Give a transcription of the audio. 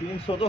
302